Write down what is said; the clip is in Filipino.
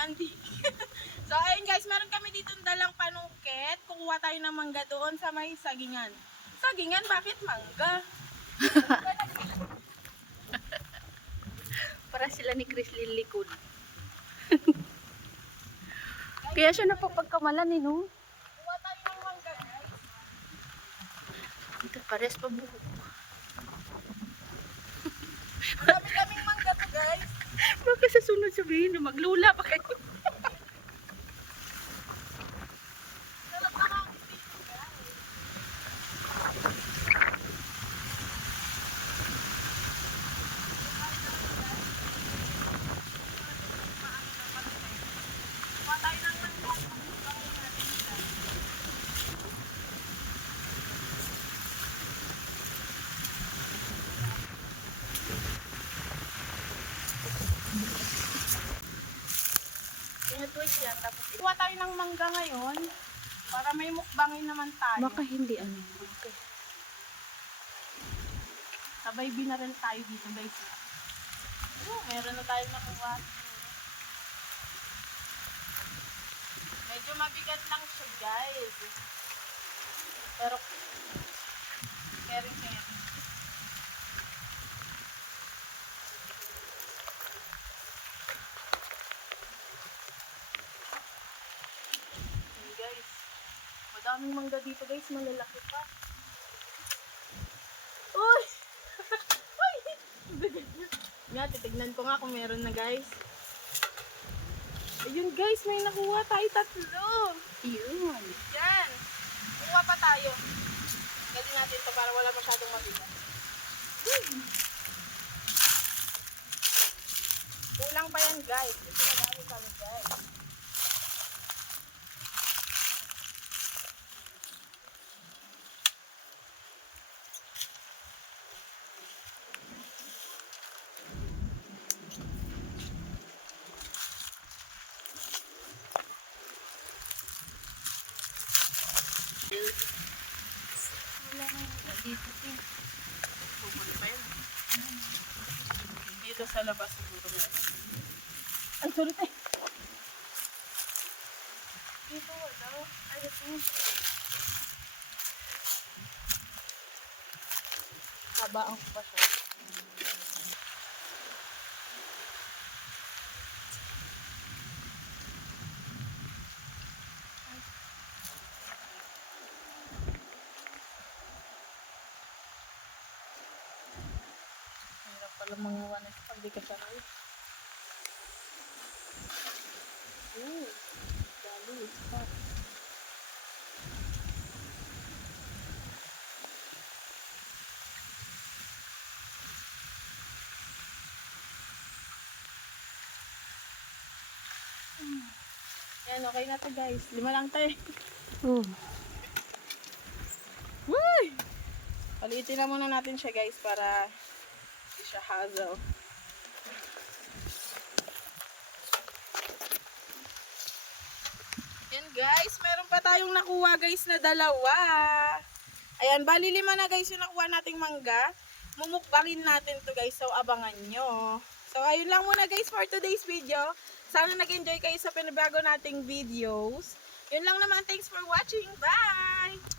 Andy. So, ayun guys, meron kami dito dalang panungkit. Kukuha tayo ng mangga doon sa may sagingan. Sagingan? Bakit mangga? Para sila ni Chris lilikod. Kaya siya napapagkamalan eh, no? Kuha tayo ng mangga guys. Ito, pares pa buhok. Marami kaming mangga to guys. Baka sa sunod sabihin na maglula pa kayo. Sarap na hangin dito guys. Kuha tayo ng mangga. Tinatwist yan, tapos Kuha tayo ng mangga ngayon para may mukbangin naman tayo. baka hindi ano. Okay. Sabay binaril tayo dito guys. Meron na tayong nakuha. Medyo mabigat lang siya guys. Pero caring. Ayan guys. Madaming mangga dito guys. Malalaki pa. Uy! Uy! Nga, titignan ko nga kung meron na guys. Ayun guys, may nakuha tayo 3. Yun. Yan. Kuha pa tayo. Galing natin ito para wala masyadong mabigat. Kulang pa yan guys. Ito na namin kami guys. Wala na. Dito din. Bubuli pa yan. Dito sa labas siguro meron. Ay, sorry tayo. Dito wala. Ay, ito. Habaan ko pa siya. Hirap pala manguha na ito pag di ka sanay. Dali. Stop. Yan, okay na to guys. 5 lang tayo. Oh. Uy! Paliitin na muna natin siya guys para hindi siya hazel. Yan guys, meron pa tayong nakuha guys na 2. Ayan, bali 5 na guys yung nakuha nating mangga. Mumukbangin natin to guys, so abangan nyo. So ayun lang muna guys for today's video. Sana nag-enjoy kayo sa pinabago nating videos. Yun lang naman, thanks for watching. Bye!